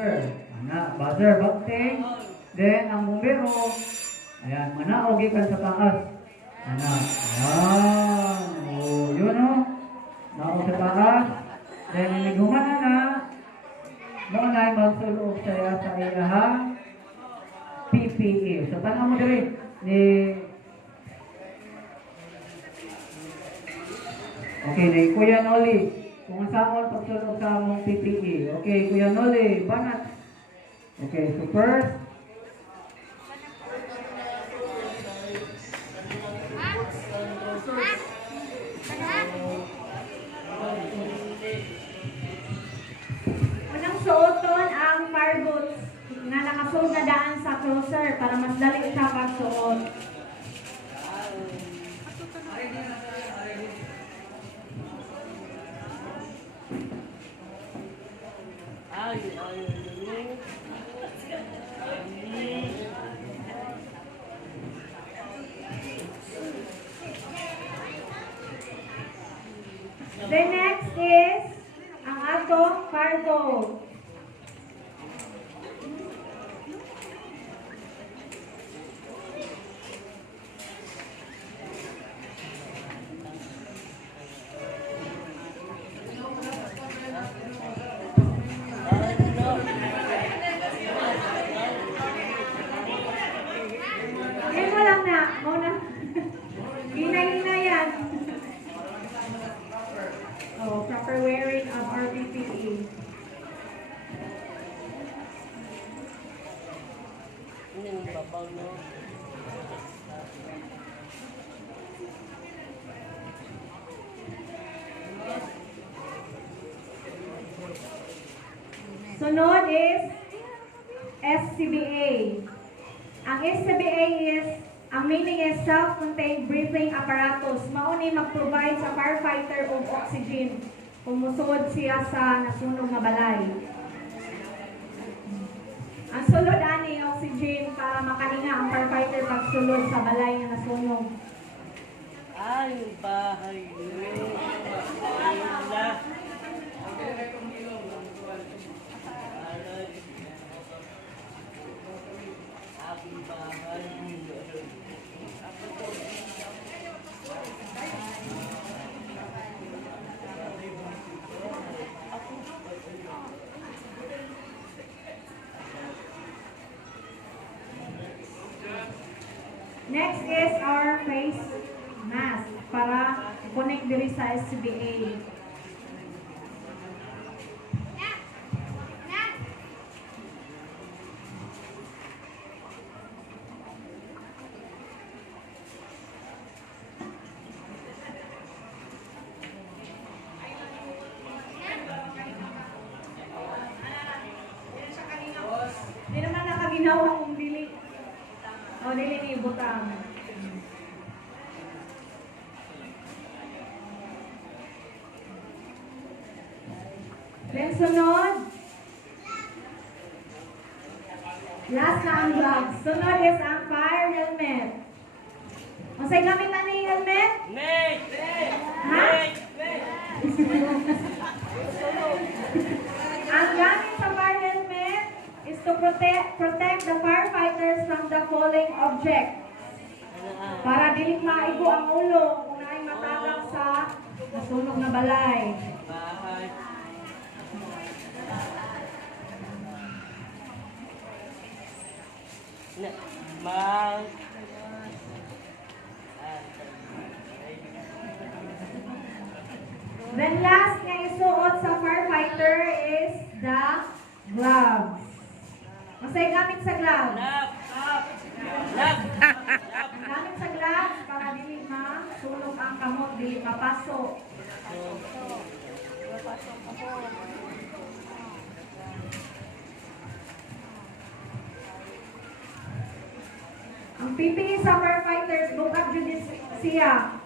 Buzzer, bakting. Then, ang bumbero, ayan, manaog ikan sa taas. Anak. Ayan. O, yun o. Naog sa taas. Then, inigumana na. Noon ay magsulog siya sa iyahang PPE. So, tanong mo diri ni... Okay, ni Kuya Noli. Kung saan pagsulog sa among PPE. Okay, Kuya Noli, banat. Okay, so first, unang suoton ang fire boots na nakasuot na daan sa cruiser para mas dali siya pagsuot. The next is ang atong fire boat. Ngayon mo lang na, muna. Hina-hina yan. Oh, proper wearing of our PPE. Sunod is SCBA. Ang SCBA is, ang meaning is self-contained breathing apparatus. Mauni mag-provide sa firefighter og oxygen kung musuod siya sa nasunog nga balay. Ang sulod ani oxygen para makalinga ang firefighter pagsulod sa balay nga nasunog. Ay, bahay yun. Next is our face mask para connect diri sa SCBA. Di naman nakaginawa kung dili. O, dili ni butang. Then sunod. Last na ang gloves. Sunod is ang fire helmet. O sa'yo gamit na ni helmet? Ha? Ang gamit sa fire helmet is to protect the firefighters from the falling object. Para dili maigo ang ulo kung naay matagak sa nasunog na balay. Then last nga isuot sa firefighter is the gloves. Masay gamit sa gloves. Gamit sa gloves para dili masunog ang kamot, dili mapasok. Ang PPE sa firefighters, bukag jud siya.